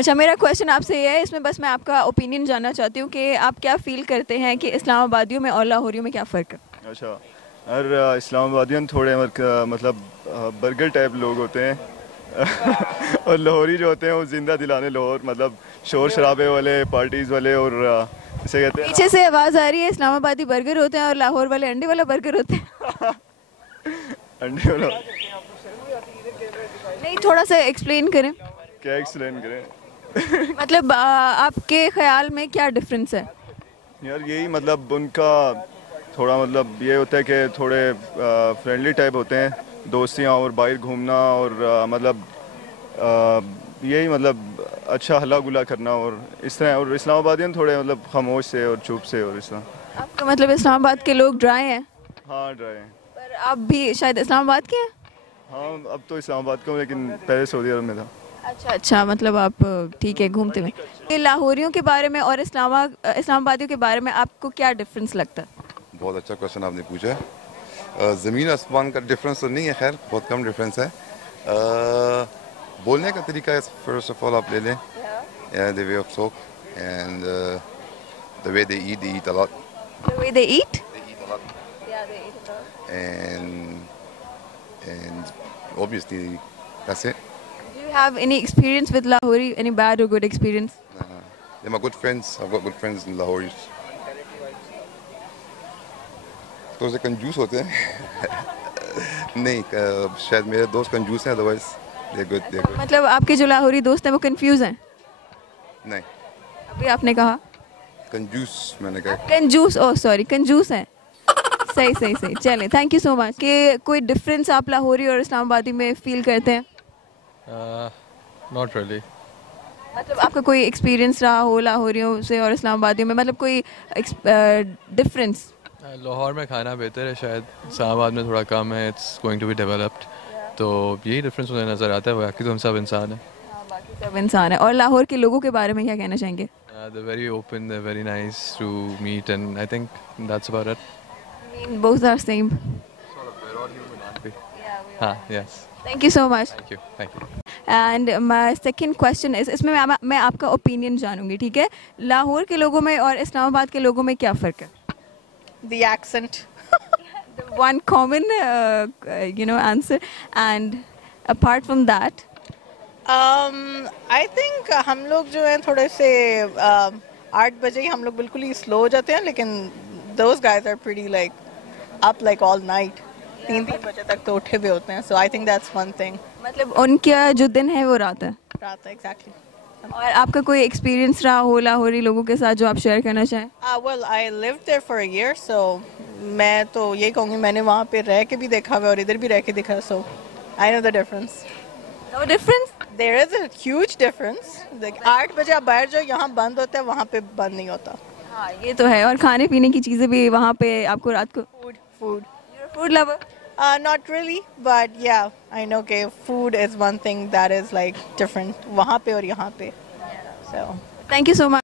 اچھا میرا کویشچن آپ سے یہ ہے, اس میں بس میں آپ کا اوپینین جاننا چاہتی ہوں کہ آپ کیا فیل کرتے ہیں کہ اسلام آبادیوں میں اور لاہوریوں میں کیا فرق ہے؟ اچھا اسلام آبادیاں تھوڑے مطلب برگر ٹائپ لوگ ہوتے ہیں اور لاہوری جو ہوتے ہیں وہ زندہ دلانے لاہور, مطلب شور شرابے والے, پارٹیز والے, اور اسے کہتے ہیں پیچھے سے آواز آ رہی ہے اسلام آبادی برگر ہوتے ہیں اور لاہور والے انڈے والا برگر ہوتے ہیں. انڈے والا. نہیں تھوڑا سا ایکسپلین کریں. کیا ایکسپلین کریں؟ مطلب آپ کے خیال میں کیا ڈفرینس ہے؟ یار یہی مطلب ان کا تھوڑا مطلب یہ ہوتا ہے کہ تھوڑے فرینڈلی ٹائپ ہوتے ہیں, دوستیاں اور باہر گھومنا, اور مطلب یہی مطلب اچھا ہلا گلا کرنا اور اس طرح. اور اسلام آبادیاں تھوڑے مطلب خاموش سے اور چپ سے اور اس طرح. آپ کا مطلب اسلام آباد کے لوگ ڈرائی ہیں؟ ہاں ڈرائے ہیں. پر آپ بھی شاید اسلام آباد کے ہیں؟ ہاں اب تو اسلام آباد کا ہوں لیکن پہلے سعودی عرب میں تھا. اچھا مطلب آپ ٹھیک ہے گھومتے ہوئے. یہ لاہوریوں کے بارے میں اور اسلام آبادیوں کے بارے میں آپ کو کیا ڈفرینس لگتا ہے؟ بہت اچھا کویشچن آپ نے پوچھا. زمین آسمان کا ڈفرینس تو نہیں ہے, خیر بہت کم ڈفرینس ہے. بولنے کا طریقہ فرسٹ آف آل آپ لے لیں, the way of talk and the way they eat a lot. The way they eat? They eat a lot. Yeah, they eat a lot. And obviously that's it. Do you have any experience with Lahori? Any bad or good experience? They're my good friends. I've got good friends in Lahore. تو سے کنجوس ہوتے ہیں نہیں, شاید میرے دوست کنجوس ہیں, otherwise they're good. مطلب آپ کے جو لاہوری دوست ہیں وہ کنفیوز ہیں؟ نہیں, ابھی آپ نے کہا کنجوس, میں نے کہا کنجوس. او سوری, کنجوس ہیں. صحیح. چلیں, تھینک یو سو مچ. کہ کوئی ڈفرینس آپ لاہوری اور اسلام آبادی میں فیل کرتے ہیں؟ Not really. مطلب آپ کا کوئی ایکسپیرینس رہا ہو لاہوریوں سے اور اسلام آبادیوں میں, مطلب کوئی ڈفرینس؟ لاہور میں کھانا بہتر ہے شاید, اسلام آباد میں تھوڑا کم ہے. It's going to be developed, تو یہی ڈفرینس مجھے نظر آتا ہے. باقی تو ہم سب انسان ہیں. باقی سب انسان ہیں. اور لاہور کے لوگوں کے بارے میں کیا کہنا چاہیں گے؟ they're very open, they're very nice to meet, and I think that's about it. I mean, both are same. Sort of, we're all human, aren't we? Yeah, we are. Yes. Thank you so much. Thank you. And my second question is, اس میں میں آپ کا opinion جانوں گی, ٹھیک ہے؟ لاہور کے لوگوں میں اور اسلام آباد کے لوگوں میں کیا فرق ہے؟ The accent. The one common, answer. And apart from that, I think ہم لوگ جو ہیں تھوڑے سے 8 بجے ہی ہم لوگ بالکل ہی سلو ہو جاتے ہیں, لیکن those guys are pretty like up like all night. 3 بجے تک تو اٹھے ہوئے ہوتے ہیں. So I think that's one thing. مطلب ان کا جو دن ہے وہ رات ہے. رات ہے, exactly. اور آپ کا کوئی ایکسپیرینس رہا ہو لاہوری لوگوں کے ساتھ جو آپ شیئر کرنا چاہیں؟ Well, I lived there for a year, so میں تو یہ کہوں گی میں نے وہاں پہ رہ کے بھی دیکھا ہوا اور ادھر بھی رہ کے دیکھا, so I know the difference. No difference? There is a huge difference. 8 بجے آپ باہر جاؤ, یہاں بند ہوتا ہے, وہاں پہ بند نہیں ہوتا. ہاں یہ تو ہے. اور کھانے پینے کی چیزیں بھی وہاں پہ آپ کو رات کو Food. You're a food lover? Not really, but yeah, I know کہ food is one thing that is like different وہاں پہ اور یہاں پہ. So thank you so much.